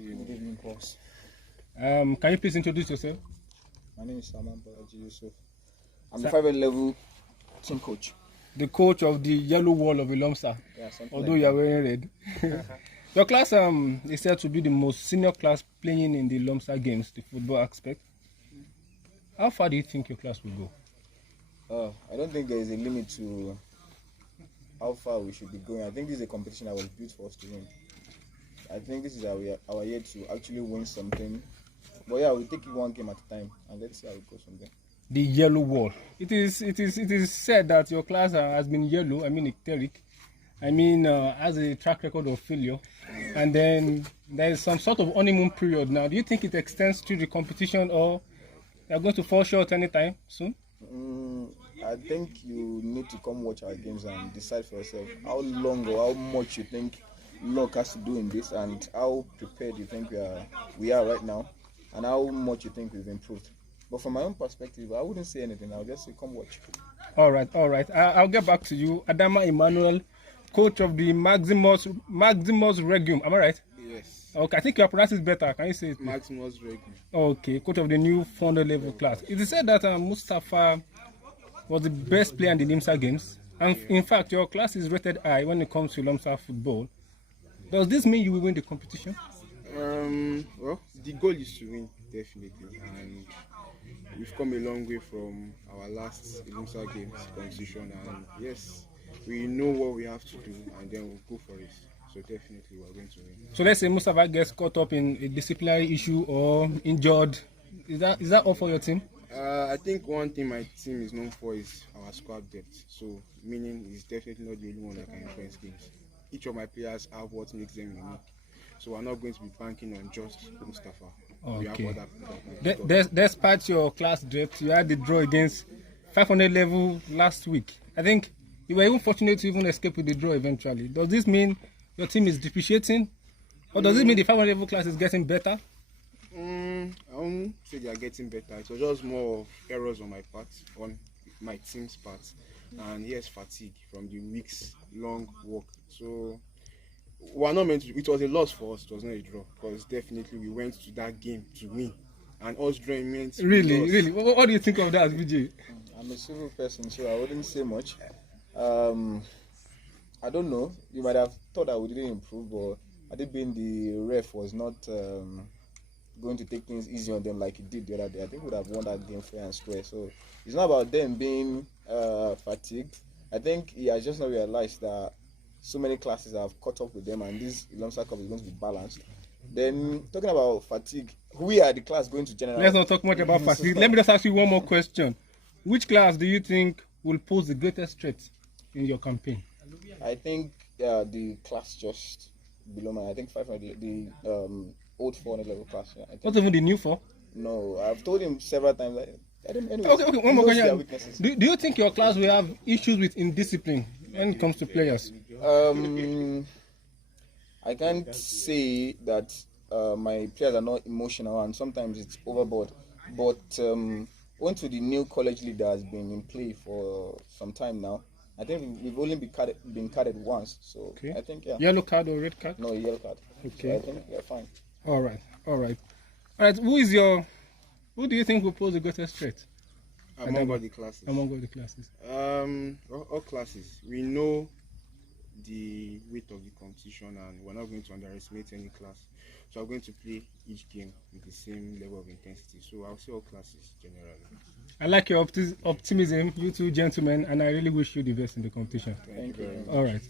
Good evening, boss. Can you please introduce yourself? My name is Salman Balaji Yusuf. I'm the 5 level team coach. The coach of the yellow wall of Ilomsa, Yeah, although you are wearing red. Your class is said to be the most senior class playing in the Ilomsa games, the football aspect. How far do you think your class will go? I don't think there is a limit to how far we should be going. I think this is a competition that was built for us to win. I think this is our year to actually win something. But yeah, we'll take it one game at a time and let's see how it goes from there. The yellow wall. It is said that your class has been yellow. I mean, ecteric. I mean, has a track record of failure. And then there is some sort of honeymoon period now. Do you think it extends to the competition, or you are going to fall short anytime soon? I think you need to come watch our games and decide for yourself how long or how much you think luck has to do in this, and how prepared you think we are right now, and how much you think we've improved. But from my own perspective, I wouldn't say anything. I'll just say come watch. All right. I'll get back to you. Adama Emmanuel, coach of the Maximus Regium. Am I right? Yes. Okay, I think your pronounce is better. Can you say it? Maximus Regium. Okay, coach of the new 400 level class. It is said that Mustafa was the best player in the LIMSA games. And in fact, your class is rated high when it comes to LIMSA football. Does this mean you will win the competition? Well, the goal is to win, definitely. And we've come a long way from our last LIMSA games competition. And yes, we know what we have to do, and then we'll go for it. So definitely we're going to win. So let's say Mustafa gets caught up in a disciplinary issue or injured. Is that all for your team? I think one thing my team is known for is our squad depth. So meaning he's definitely not the only one that can influence games. Each of my players have what makes them unique. So we're not going to be banking on just Mustafa. Okay. Despite your class depth, you had the draw against 500 level last week. I think you were even fortunate to even escape with the draw eventually. Does this mean your team is depreciating? Or does it mean the 500 level class is getting better? I won't say they are getting better. It was just more of errors on my part, on my team's part. And yes, fatigue from the weeks long work. So we're not meant to, it was a loss for us, it was not a draw. Because definitely we went to that game to win. And us drawing meant Really? What do you think of that, Vijay? I'm a civil person, so I wouldn't say much. I don't know. You might have thought that we didn't improve, but I think being the ref was not going to take things easy on them like he did the other day. I think we would have won that game fair and square. So it's not about them being fatigued. I think he has just not realized that so many classes have caught up with them, and this Ilomsa Cup is going to be balanced. Then talking about fatigue, we are the class going to general. Let's not talk much about fatigue. Let me just ask you one more question. Which class do you think will pose the greatest threat in your campaign? I think the class just below mine. I think 500, the old 400 level class. Yeah, Not even the new 4? No, I've told him several times. Anyways, Okay, one more question. Do you think your class will have issues with indiscipline when it comes to players? I can't say that my players are not emotional, and sometimes it's overboard. But owing to the new college league that has been in play for some time now, I think we've only been carded once. So okay. I think, yeah. Yellow card or red card? No, yellow card. Okay. So I think we're fine. All right. Who do you think will pose the greatest threat? Among all the classes. All classes. We know the weight of the competition, and we're not going to underestimate any class. So I'm going to play each game with the same level of intensity. So I'll say all classes generally. I like your optimism, you two gentlemen, and I really wish you the best in the competition. Thank you very much. All right.